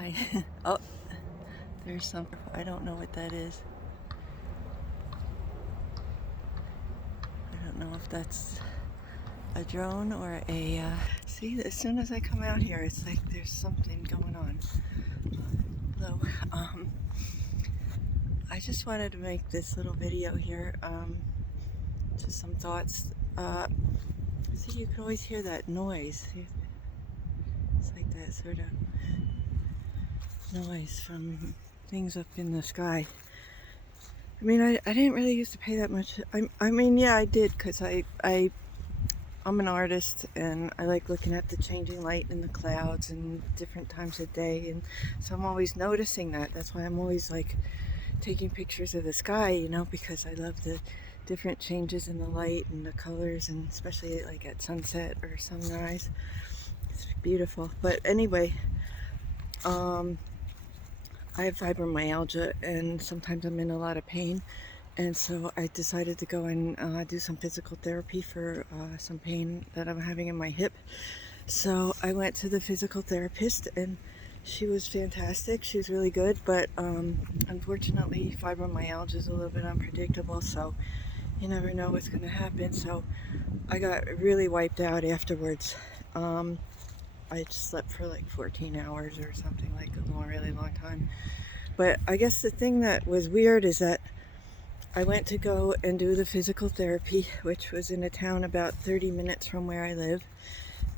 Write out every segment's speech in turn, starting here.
Hi. Oh, there's some, I don't know what that is. I don't know if that's a drone or a, see, as soon as I come out here, it's like there's something going on. Hello. I just wanted to make this little video here, just some thoughts. See, you can always hear that noise. It's like that sort of noise from things up in the sky. I mean, I didn't really used to pay that much. I mean, yeah, I did, because I'm an artist and I like looking at the changing light in the clouds and different times of day, and so I'm always noticing that. That's why I'm always like taking pictures of the sky, you know, because I love the different changes in the light and the colors, and especially like at sunset or sunrise. It's beautiful. But anyway, I have fibromyalgia and sometimes I'm in a lot of pain, and so I decided to go and do some physical therapy for some pain that I'm having in my hip. So I went to the physical therapist and she was fantastic. She was really good, but unfortunately fibromyalgia is a little bit unpredictable, so you never know what's going to happen. So I got really wiped out afterwards. I slept for like 14 hours or something, like a really long time. But I guess the thing that was weird is that I went to go and do the physical therapy, which was in a town about 30 minutes from where I live.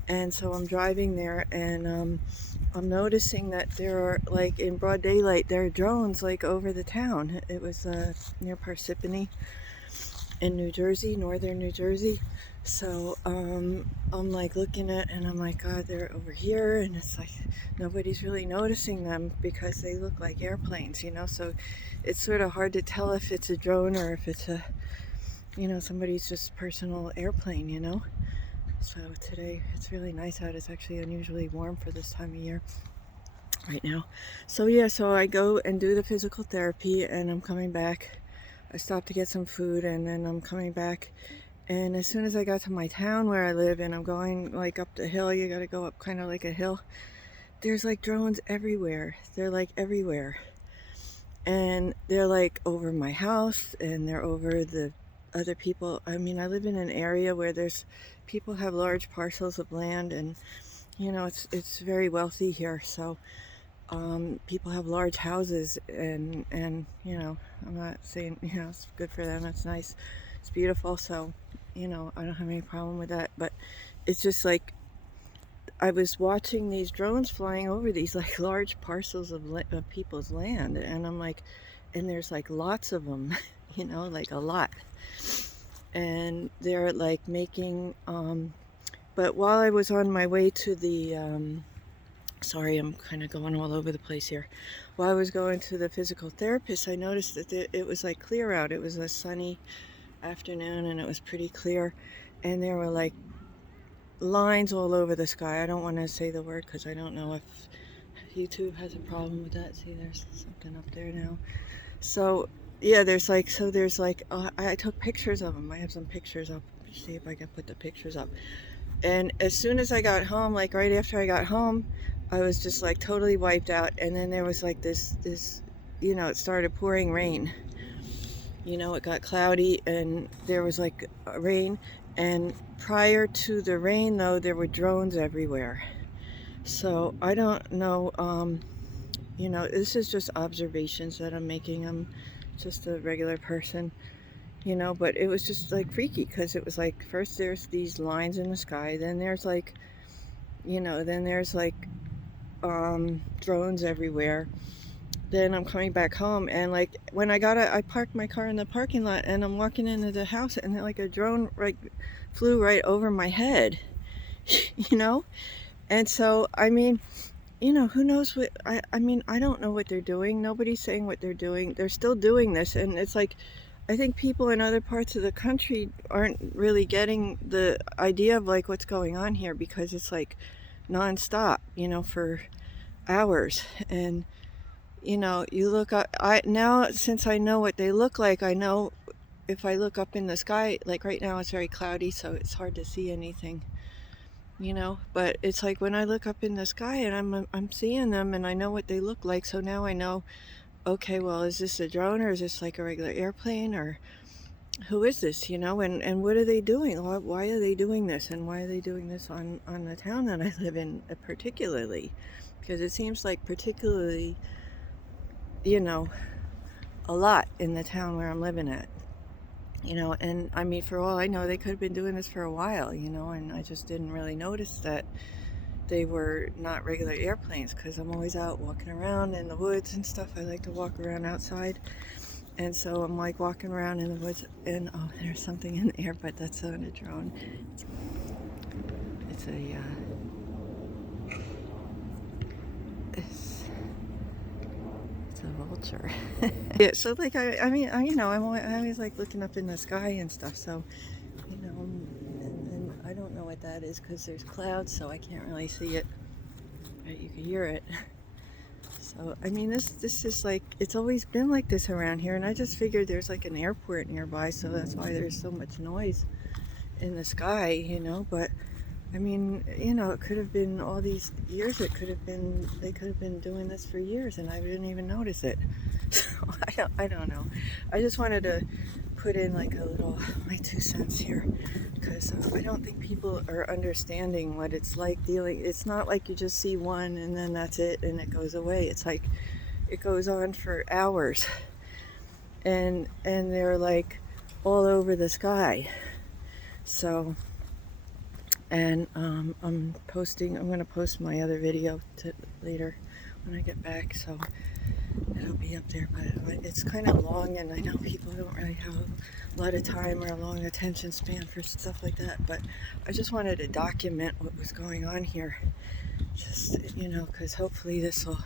And so I'm driving there, and I'm noticing that there are, like in broad daylight, there are drones like over the town. It was near Parsippany in New Jersey, northern New Jersey. So I'm like looking at, and I'm like, God, they're over here, and it's like nobody's really noticing them because they look like airplanes, you know. So it's sort of hard to tell if it's a drone or if it's a, you know, somebody's just personal airplane, you know. So today it's really nice out. It's actually unusually warm for this time of year right now. So yeah, so I go and do the physical therapy, and I'm coming back. I stopped to get some food, and then I'm coming back. And as soon as I got to my town where I live, and I'm going like up the hill, you gotta go up kind of like a hill, there's like drones everywhere. They're like everywhere. And they're like over my house, and they're over the other people. I mean, I live in an area where there's people have large parcels of land, and you know, it's very wealthy here. So people have large houses, and you know, I'm not saying, you know, it's good for them, it's nice, it's beautiful, so you know, I don't have any problem with that. But it's just like I was watching these drones flying over these like large parcels of people's land, and I'm like, and there's like lots of them, you know, like a lot, and they're like making but while I was on my way to the sorry, I'm kind of going all over the place here. While I was going to the physical therapist, I noticed that it was like clear out. It was a sunny afternoon and it was pretty clear, and there were like lines all over the sky. I don't want to say the word because I don't know if YouTube has a problem with that. See, there's something up there now. So yeah, there's like, I took pictures of them. I have some pictures up. See if I can put the pictures up. And as soon as I got home, like right after I got home, I was just like totally wiped out. And then there was like this, you know, it started pouring rain. You know, it got cloudy and there was like rain. And prior to the rain, though, there were drones everywhere. So I don't know, you know, this is just observations that I'm making. I'm just a regular person, you know, but it was just like freaky because it was like, first there's these lines in the sky, then there's like, you know, then there's like drones everywhere. Then I'm coming back home, and like when I parked my car in the parking lot, and I'm walking into the house, and like a drone like flew right over my head, you know. And so I mean, you know, who knows what, I mean, I don't know what they're doing. Nobody's saying what they're doing. They're still doing this, and it's like, I think people in other parts of the country aren't really getting the idea of like what's going on here, because it's like nonstop, you know, for hours. And you know, you look up, now since I know what they look like, I know if I look up in the sky, like right now it's very cloudy, so it's hard to see anything, you know. But it's like when I look up in the sky and I'm seeing them and I know what they look like, so now I know, okay, well, is this a drone or is this like a regular airplane, or who is this, you know, and what are they doing? Why are they doing this, and why are they doing this on the town that I live in, particularly? Because it seems like particularly, you know, a lot in the town where I'm living at, you know. And I mean, for all I know, they could have been doing this for a while, you know, and I just didn't really notice that they were not regular airplanes, because I'm always out walking around in the woods and stuff. I like to walk around outside. And so I'm like walking around in the woods, and oh, there's something in the air, but that's not a drone. It's a it's a vulture. Yeah. So like I mean, you know, I always like looking up in the sky and stuff. So, you know, and I don't know what that is because there's clouds, so I can't really see it. But you can hear it. So I mean, this is like, it's always been like this around here, and I just figured there's like an airport nearby, so that's why there's so much noise in the sky, you know. But I mean, you know, it could have been all these years. It could have been, they could have been doing this for years, and I didn't even notice it. So I don't know. I just wanted to put in like a little, my 2 cents here, because I don't think people are understanding what it's like dealing. It's not like you just see one and then that's it and it goes away. It's like it goes on for hours, and they're like all over the sky. So, and I'm going to post my other video later when I get back, so it'll be up there. But it's kind of long, and I know people don't really have a lot of time or a long attention span for stuff like that, but I just wanted to document what was going on here, just, you know, because hopefully this will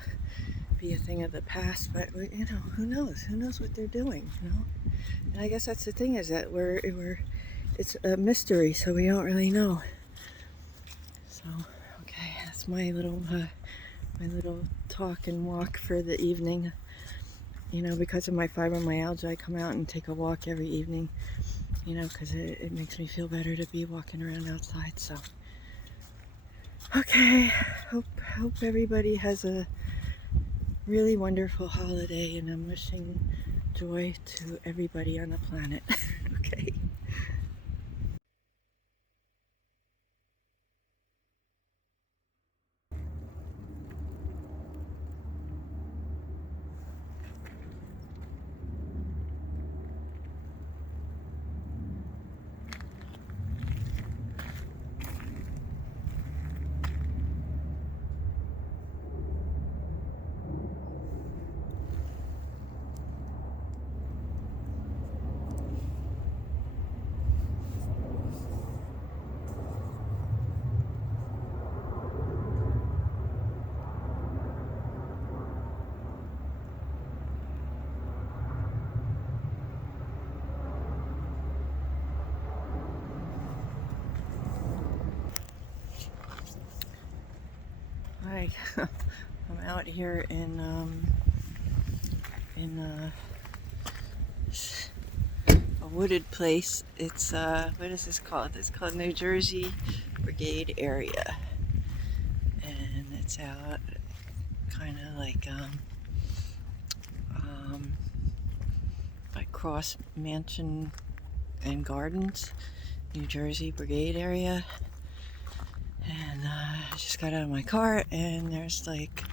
be a thing of the past. But you know, who knows what they're doing, you know. And I guess that's the thing, is that it's a mystery, so we don't really know. So okay, that's my little talk and walk for the evening. You know, because of my fibromyalgia, I come out and take a walk every evening, you know, because it makes me feel better to be walking around outside. So okay, hope everybody has a really wonderful holiday, and I'm wishing joy to everybody on the planet. Okay. Hi. I'm out here in a wooded place. It's what is this called? It's called New Jersey Brigade area, and it's out kind of like by Cross Mansion and Gardens, New Jersey Brigade area. And I just got out of my car, and there's like,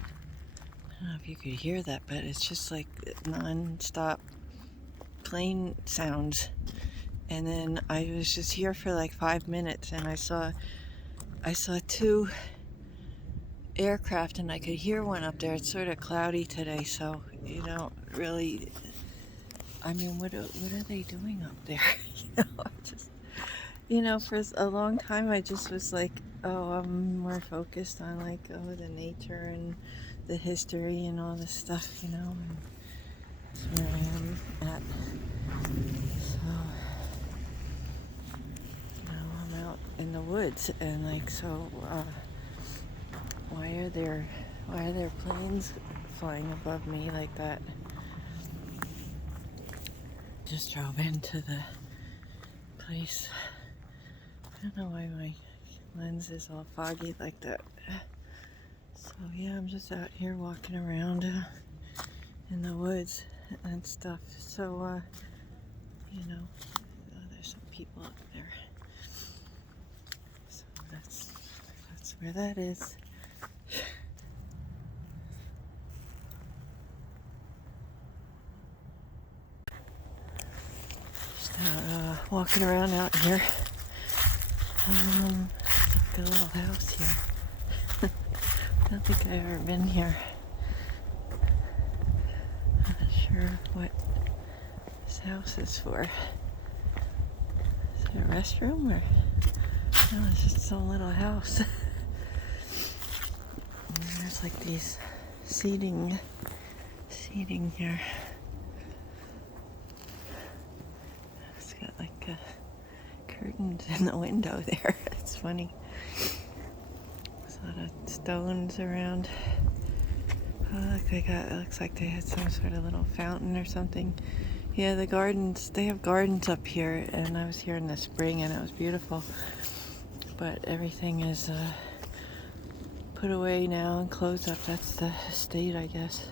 I don't know if you could hear that, but it's just like non-stop plane sounds. And then I was just here for like 5 minutes, and I saw 2 aircraft, and I could hear one up there. It's sort of cloudy today, so you don't really, I mean, what are they doing up there? You know, just, you know, for a long time I just was like, oh, I'm more focused on like, oh, the nature and the history and all this stuff, you know, and that's where I am at. So, you know, I'm out in the woods, and like, so why are there planes flying above me like that? Just drove into the place. I don't know why my lens is all foggy like that. So yeah, I'm just out here walking around in the woods and stuff. So you know, there's some people up there. So that's where that is. Just out, walking around out here. Like a little house here. I don't think I've ever been here. I'm not sure what this house is for. Is it a restroom or? No, it's just some little house. And there's like these seating here. It's got like curtains in the window there. It's funny. There's a lot of stones around. Oh, look, it looks like they had some sort of little fountain or something. Yeah, the gardens, they have gardens up here, and I was here in the spring and it was beautiful. But everything is put away now and closed up. That's the estate, I guess.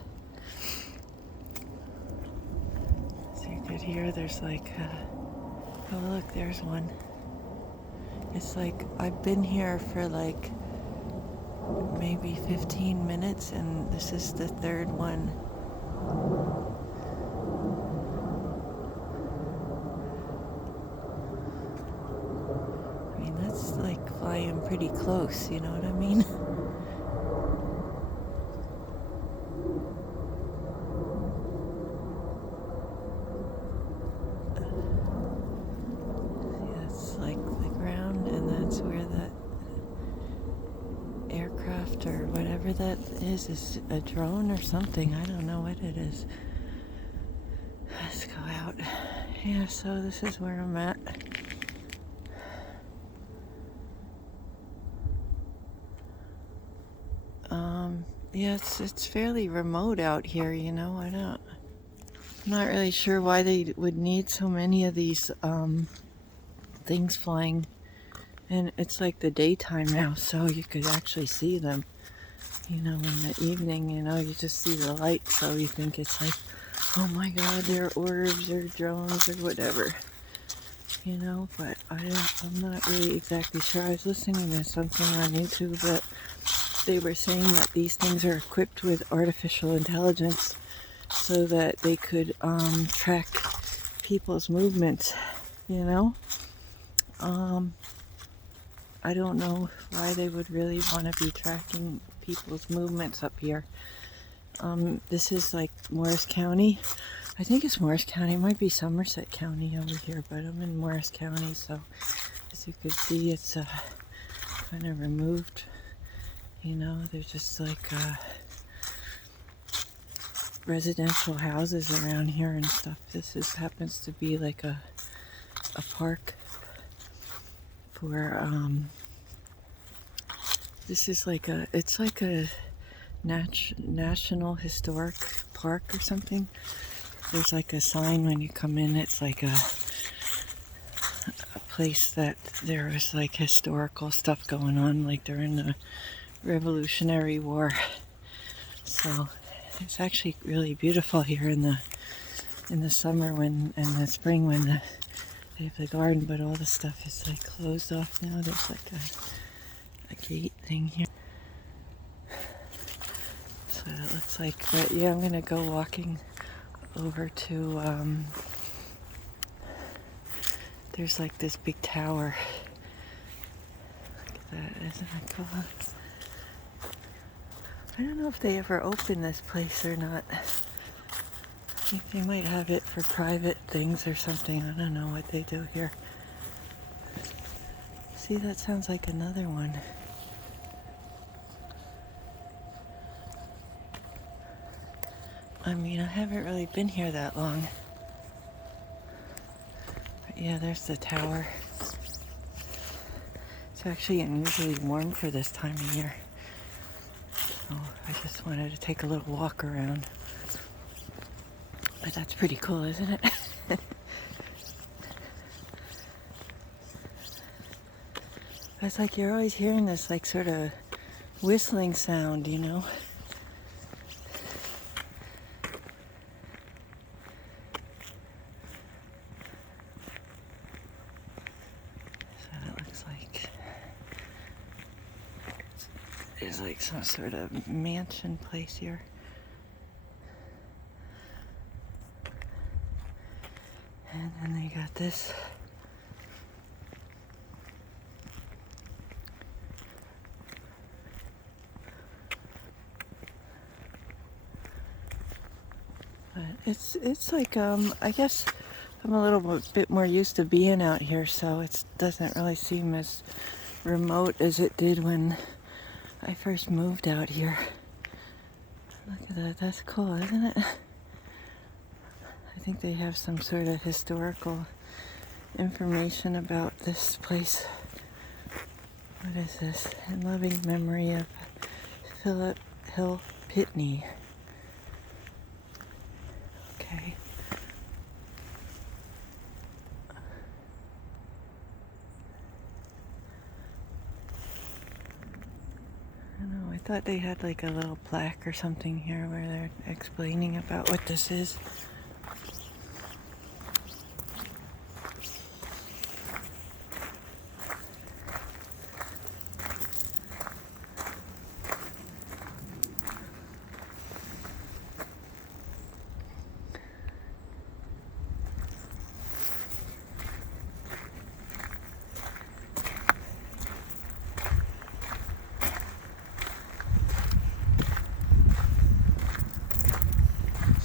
So you could hear there's like, oh look, there's one. It's like, I've been here for like maybe 15 minutes and this is the third one. I mean, that's like flying pretty close, you know what I mean? That's like the ground, and that's where that aircraft or whatever that is a drone or something. I don't know what it is. Let's go out. Yeah, so this is where I'm at. Yeah, it's fairly remote out here, you know. I'm not really sure why they would need so many of these things flying. And it's like the daytime now, so you could actually see them. You know, in the evening, you know, you just see the light, so you think it's like, oh my god, they're orbs or drones or whatever. You know, but I'm not really exactly sure. I was listening to something on YouTube that they were saying that these things are equipped with artificial intelligence so that they could track people's movements, you know? I don't know why they would really want to be tracking people's movements up here. This is like Morris County. I think it's Morris County. It might be Somerset County over here, but I'm in Morris County, so as you can see, it's kind of removed. You know, they're just like residential houses around here and stuff. This happens to be like a park for this is like it's like a national historic park or something. There's like a sign when you come in. It's like a place that there is like historical stuff going on, like during the Revolutionary War. So it's actually really beautiful here in the summer and the spring when they have the garden, but all the stuff is like closed off now. There's like a gate thing here. So it looks like, but yeah, I'm gonna go walking over to there's like this big tower. Look at that, isn't it cool? I don't know if they ever open this place or not. I think they might have it for private things or something. I don't know what they do here. See, that sounds like another one. I mean, I haven't really been here that long. But yeah, there's the tower. It's actually unusually warm for this time of year. So I just wanted to take a little walk around. But that's pretty cool, isn't it? It's like you're always hearing this like sort of whistling sound, you know? So it looks like there's like some sort of mansion place here. And then they got this. But it's like I guess I'm a little bit more used to being out here, so it doesn't really seem as remote as it did when I first moved out here. Look at that, that's cool, isn't it? I think they have some sort of historical information about this place. What is this? In loving memory of Philip Hill Pitney. Okay. I don't know, I thought they had like a little plaque or something here where they're explaining about what this is.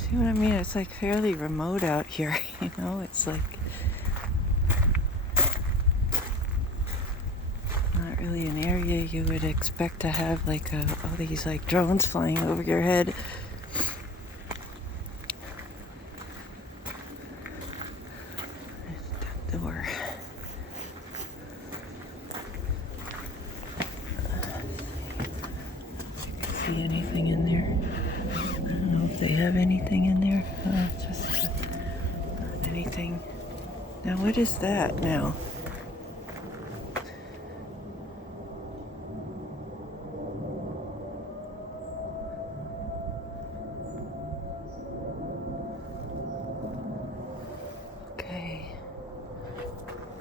See what I mean? It's like fairly remote out here, you know? It's like not really an area you would expect to have like all these like drones flying over your head. There's the door. See anything in there? I don't know if they have anything in there. Just not anything. Now what is that now? Okay.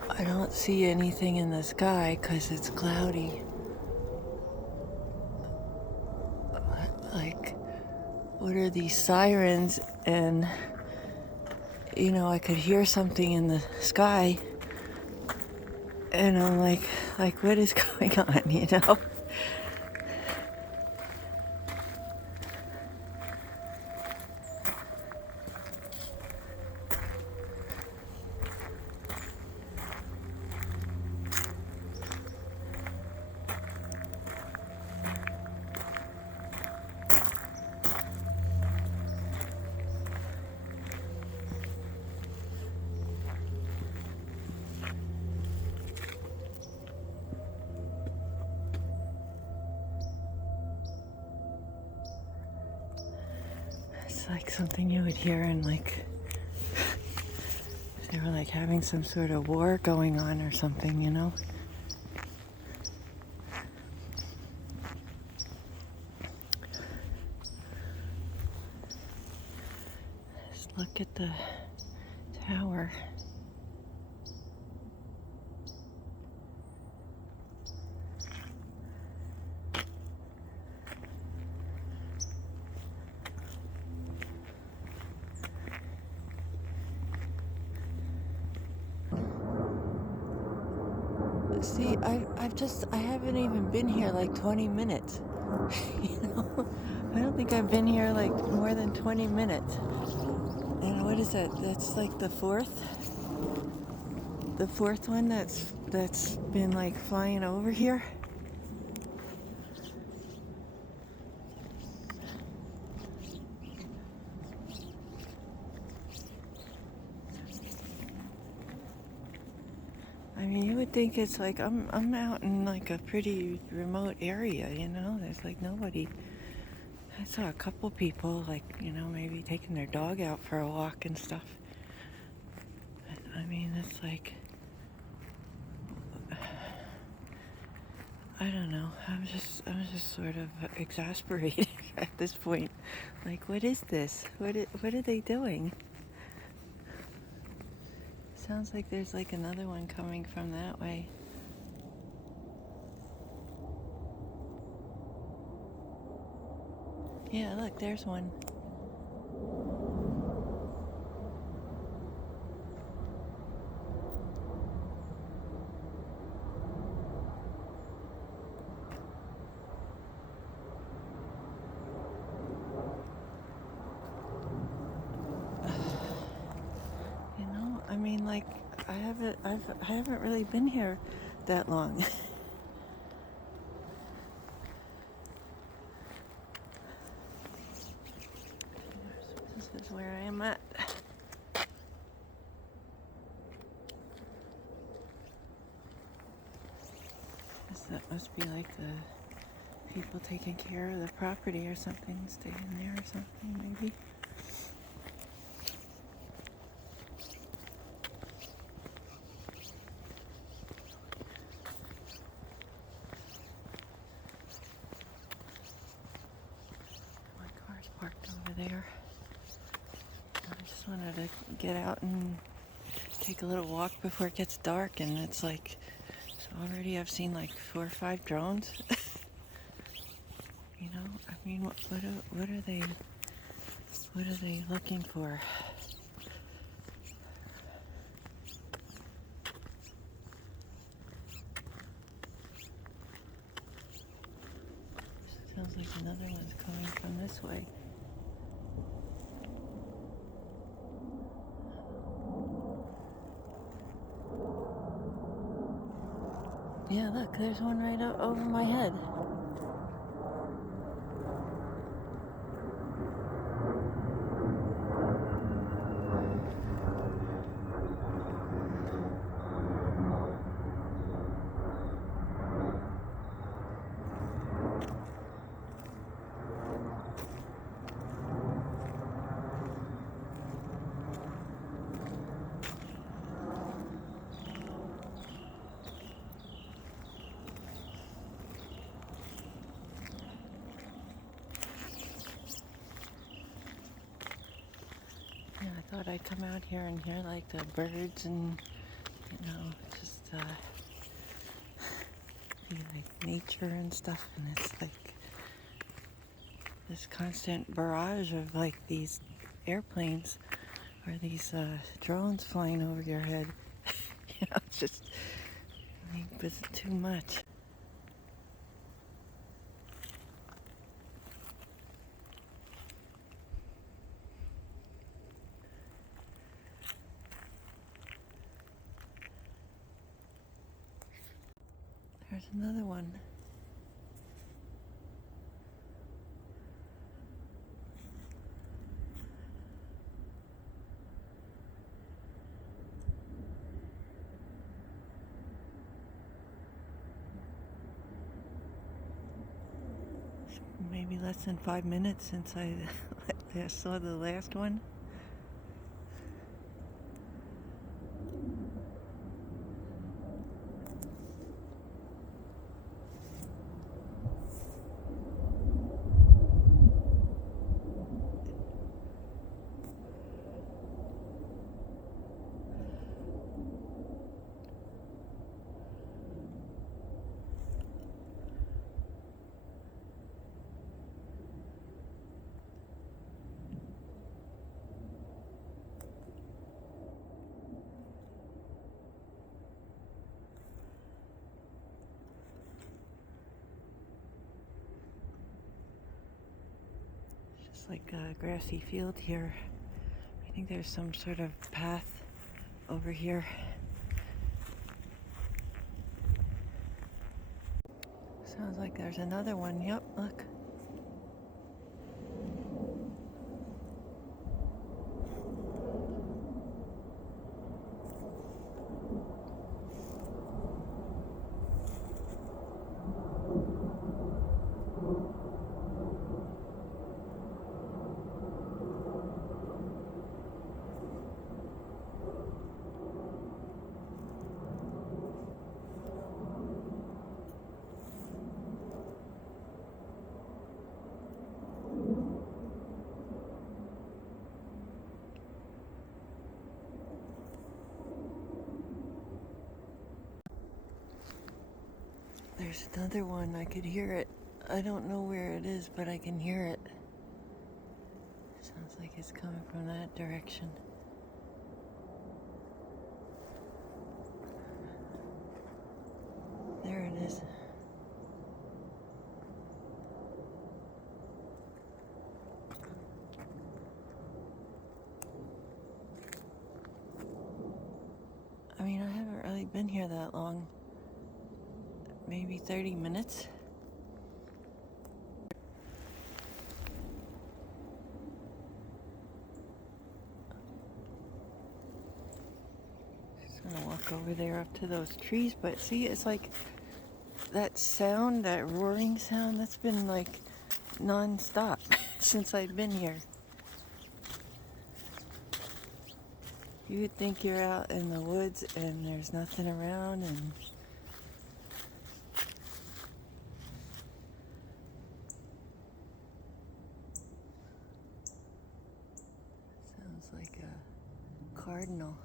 I don't see anything in the sky because it's cloudy. Like, what are these sirens? And you know, I could hear something in the sky, and I'm like what is going on, you know? It's like something you would hear in like if they were like having some sort of war going on or something, you know? Just look at the tower. See, I haven't even been here like 20 minutes. You know, I don't think I've been here like more than 20 minutes. And what is that? That's like the fourth one that's been like flying over here. I mean, you would think it's like I'm out in like a pretty remote area, you know? There's like nobody. I saw a couple people like, you know, maybe taking their dog out for a walk and stuff. But, I mean, it's like I don't know. I'm just sort of exasperated at this point. Like, what is this? What are they doing? Sounds like there's like another one coming from that way. Yeah, look, there's one. You know, I mean, like, I haven't really been here that long. This is where I am at. That must be like the people taking care of the property or something, staying there or something, maybe. My car's parked over there. I just wanted to get out and take a little walk before it gets dark, and it's like, so already I've seen like 4 or 5 drones. You know, I mean, what are they looking for? Sounds like another one's coming from this way. Yeah, look, there's one right over my head. Yeah, I thought I'd come out here and hear like the birds and, you know, just be like nature and stuff, and it's like this constant barrage of like these airplanes or these drones flying over your head. You know, it's just, I think it's too much. There's another one. Maybe less than 5 minutes since I saw the last one. Just like a grassy field here. I think there's some sort of path over here. Sounds like there's another one. Yep, look. there's another one. I could hear it. I don't know where it is, but I can hear it. Sounds like it's coming from that direction. There it is. I mean, I haven't really been here that long. Maybe 30 minutes. Just gonna walk over there up to those trees, but see, it's like that sound, that roaring sound, that's been like non-stop since I've been here. You would think you're out in the woods and there's nothing around, and sounds like a cardinal.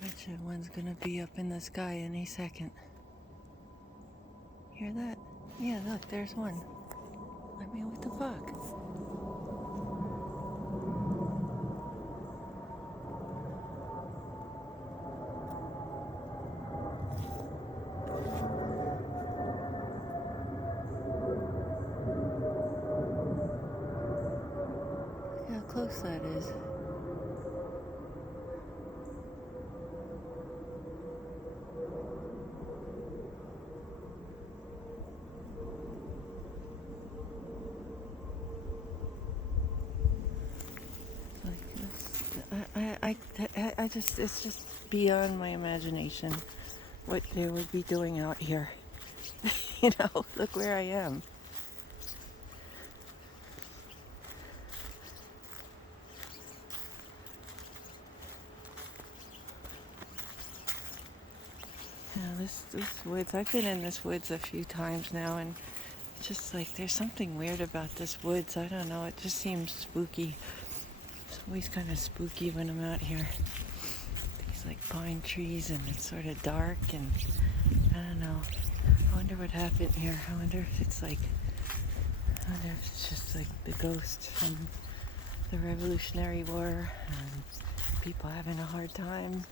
I bet you one's gonna be up in the sky any second. Hear that? Yeah, look, there's one. I mean, what the fuck? Look how close that is. I just, it's just beyond my imagination what they would be doing out here. You know, look where I am. Yeah, this woods, I've been in this woods a few times now, and it's just like there's something weird about this woods. I don't know, it just seems spooky. It's always kind of spooky when I'm out here. These like pine trees, and it's sort of dark, and I don't know. I wonder what happened here. I wonder if it's just like the ghost from the Revolutionary War, and people having a hard time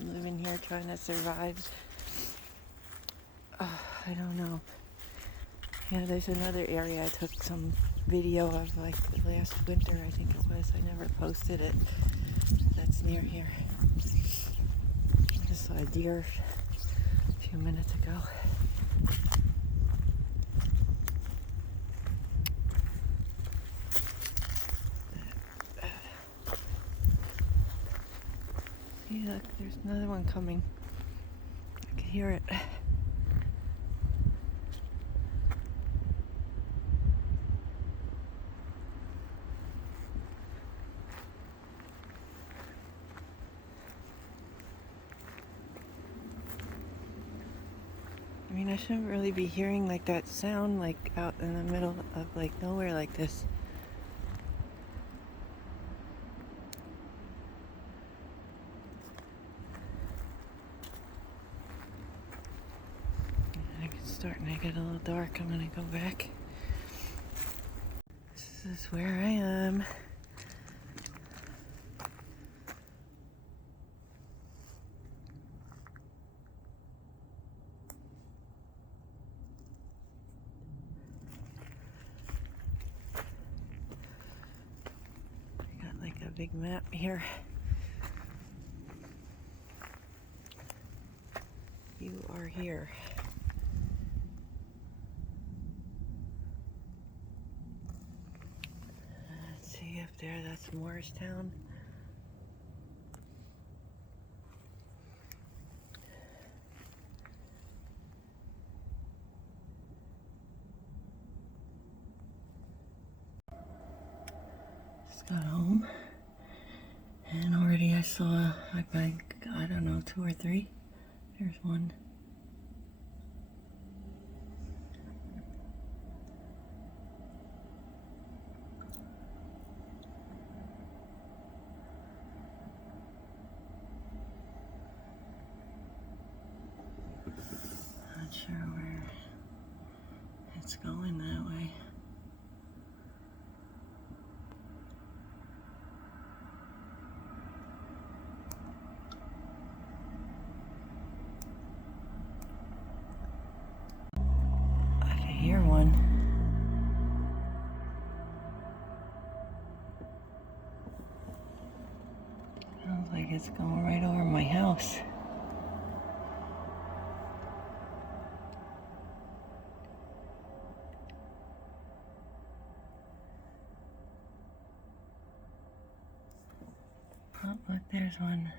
living here trying to survive. I don't know. Yeah, there's another area I took some video of like last winter, I think it was. I never posted it. That's near here. I just saw a deer a few minutes ago. See, look, there's another one coming. I can hear it. I mean, I shouldn't really be hearing like that sound like out in the middle of like nowhere like this. It's starting to get a little dark. I'm gonna go back. This is where I am. Big map here. You are here. Let's see up there, that's Morristown. Just got home. And already I saw, I don't know, 2 or 3. There's one. sure where it's going that way. I can hear one. Sounds like it's going right over my house. Oh, look, there's one.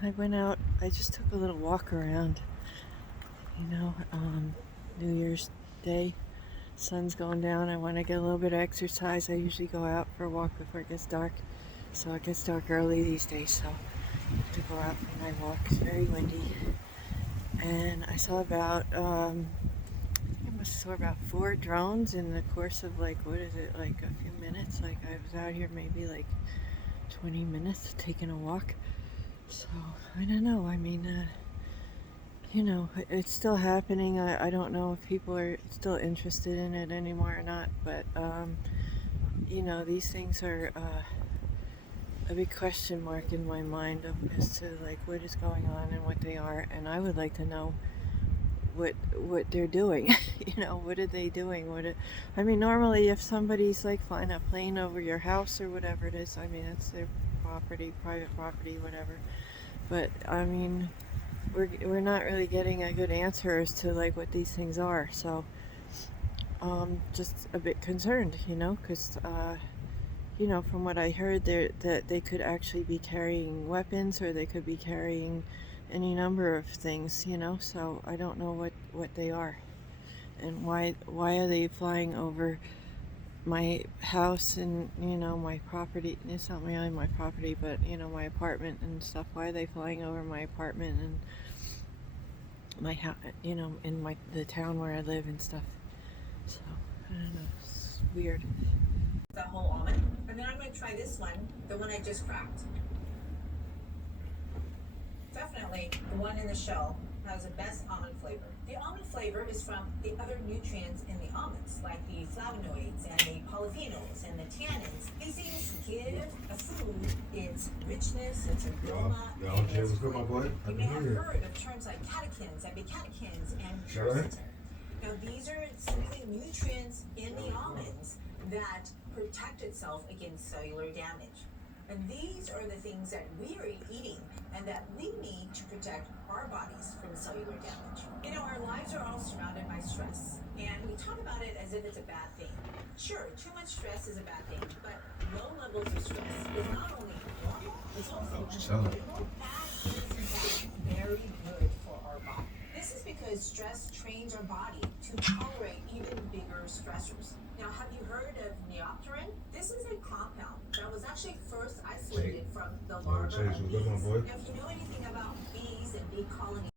I went out, I just took a little walk around, you know, New Year's Day. Sun's going down. I want to get a little bit of exercise. I usually go out for a walk before it gets dark. So it gets dark early these days, so I have to go out for my walk. It's very windy. And I saw about, I must have saw about 4 drones in the course of like, what is it, like a few minutes. Like I was out here maybe like 20 minutes taking a walk. So I don't know. I mean, you know, it's still happening. I don't know if people are still interested in it anymore or not, but you know, these things are a big question mark in my mind as to like what is going on and what they are, and I would like to know what they're doing. You know, what are they doing? I mean, normally if somebody's like flying a plane over your house or whatever it is, I mean, it's their property, private property, whatever. But I mean, we're not really getting a good answer as to like what these things are. So just a bit concerned, you know, because you know, from what I heard, that they could actually be carrying weapons, or they could be carrying any number of things, you know. So I don't know what they are, and why are they flying over my house and, you know, my property. It's not really my property, but you know, my apartment and stuff. Why are they flying over my apartment and my house, you know, in the town where I live and stuff? So I don't know, it's weird. The whole almond, and then I'm going to try this one, the one I just cracked. Definitely the one in the shell has the best almond flavor. The almond flavor is from the other nutrients in the almonds, like the flavonoids and the polyphenols and the tannins. These things give a food its richness, its aroma, and its flavor. You may have heard of terms like catechins and bicatechins and quercetin. Now these are simply nutrients in the almonds that protect itself against cellular damage. And these are the things that we are eating and that we need to protect our bodies from cellular damage. You know, our lives are all surrounded by stress, and we talk about it as if it's a bad thing. Sure, too much stress is a bad thing, but low levels of stress is not only normal, it's also unavoidable, and is in fact very good for our body. This is because stress trains our body to tolerate even bigger stressors. Now, have you heard of neopterin? This is a compound that was actually first isolated from the larvae of bees. Now, if you know anything about bees and bee colonies,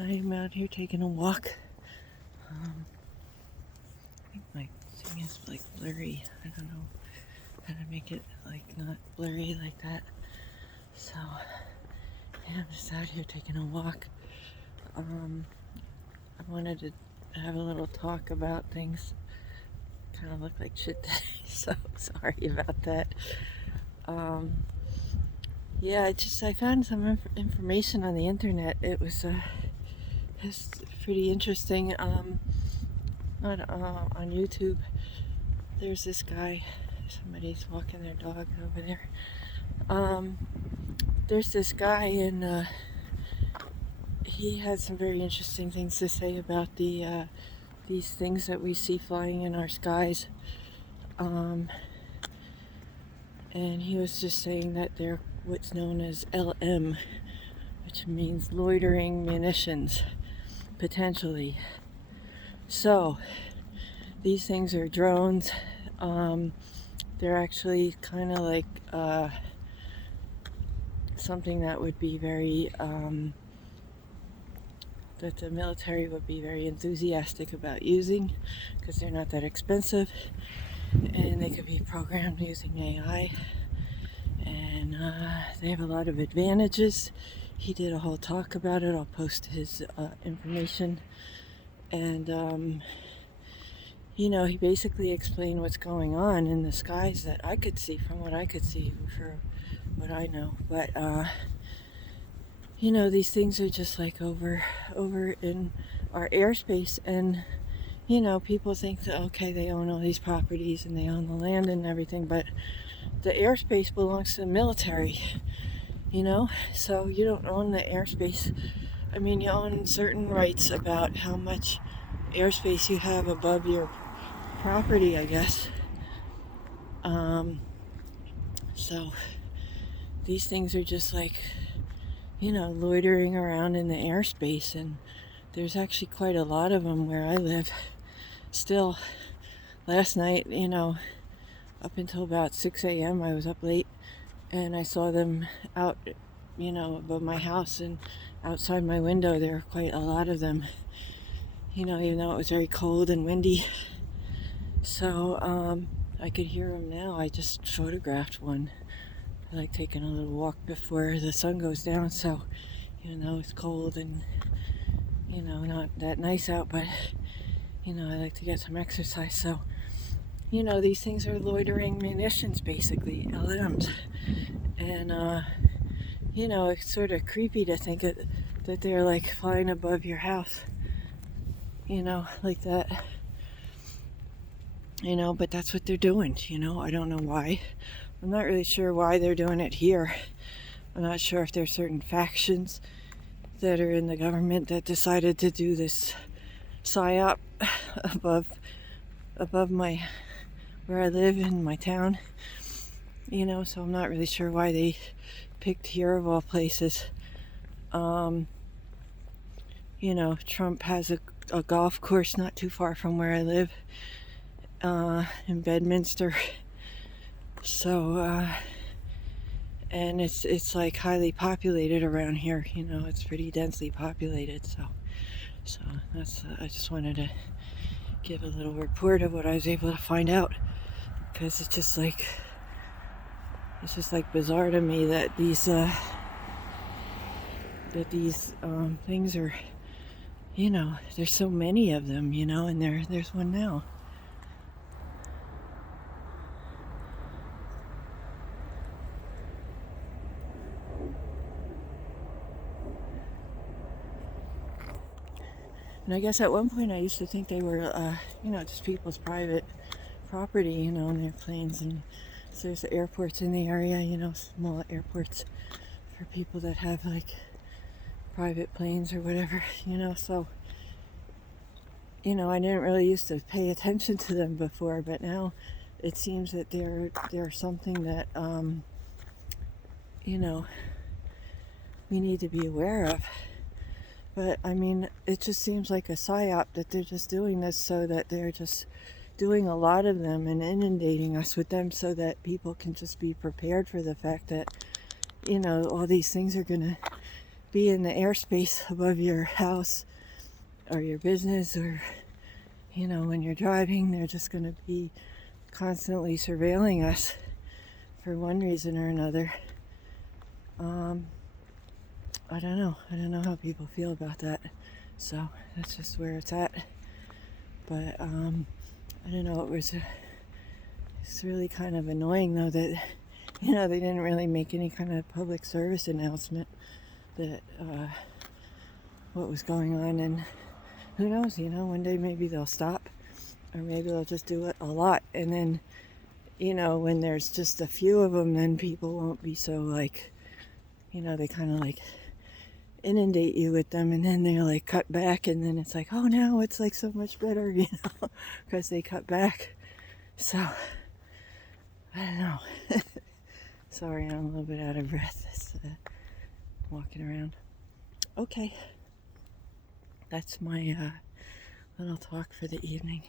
I'm out here taking a walk. I think my thing is like blurry. I don't know how to make it like not blurry like that. So yeah, I'm just out here taking a walk. I wanted to have a little talk about things. Kind of look like shit today, so sorry about that. Yeah, I found some information on the internet. It's pretty interesting. On YouTube, there's this guy. Somebody's walking their dog over there. There's this guy, and he had some very interesting things to say about these things that we see flying in our skies. And he was just saying that they're what's known as LM, which means loitering munitions, potentially. So, these things are drones. They're actually kind of like something that would be very, that the military would be very enthusiastic about using, because they're not that expensive, and they could be programmed using AI, and they have a lot of advantages. He did a whole talk about it. I'll post his information, and he basically explained what's going on in the skies that I could see from what I could see for what I know. But these things are just like over in our airspace, and people think that okay, they own all these properties and they own the land and everything, but the airspace belongs to the military, so you don't own the airspace. I mean, you own certain rights about how much airspace you have above your property, I guess. So these things are just like, loitering around in the airspace, and there's actually quite a lot of them where I live. Still, last night, up until about 6 a.m. I was up late, and I saw them out, above my house and outside my window. There were quite a lot of them, even though it was very cold and windy. So I could hear them now. I just photographed one. I like taking a little walk before the sun goes down, so even though it's cold and not that nice out, but I like to get some exercise. So these things are loitering munitions, basically LMs, and it's sort of creepy to think that they're like flying above your house, like that. But that's what they're doing. I don't know why. I'm not really sure why they're doing it here. I'm not sure if there's certain factions that are in the government that decided to do this psyop above where I live in my town. So I'm not really sure why they picked here of all places. Trump has a golf course not too far from where I live, in Bedminster. So and it's like highly populated around here. It's pretty densely populated. So that's I just wanted to give a little report of what I was able to find out, because it's just like bizarre to me that these things are, there's so many of them, and there's one now. And I guess at one point I used to think they were, just people's private property, and their planes. And so there's airports in the area, small airports for people that have like private planes or whatever, So, I didn't really used to pay attention to them before, but now it seems that they're something that, we need to be aware of. But I mean, it just seems like a psyop that they're just doing this so that they're just doing a lot of them and inundating us with them so that people can just be prepared for the fact that, you know, all these things are going to be in the airspace above your house or your business, or, you know, when you're driving, they're just going to be constantly surveilling us for one reason or another. I don't know. I don't know how people feel about that. So that's just where it's at. But I don't know. It's really kind of annoying though that, you know, they didn't really make any kind of public service announcement that what was going on. And who knows? You know, one day maybe they'll stop, or maybe they'll just do it a lot. And then, you know, when there's just a few of them, then people won't be so like, you know, they kind of like inundate you with them, and then they like cut back, and then it's like, oh, now it's like so much better, you know, because they cut back. So I don't know. Sorry, I'm a little bit out of breath. It's, walking around. Okay, that's my little talk for the evening.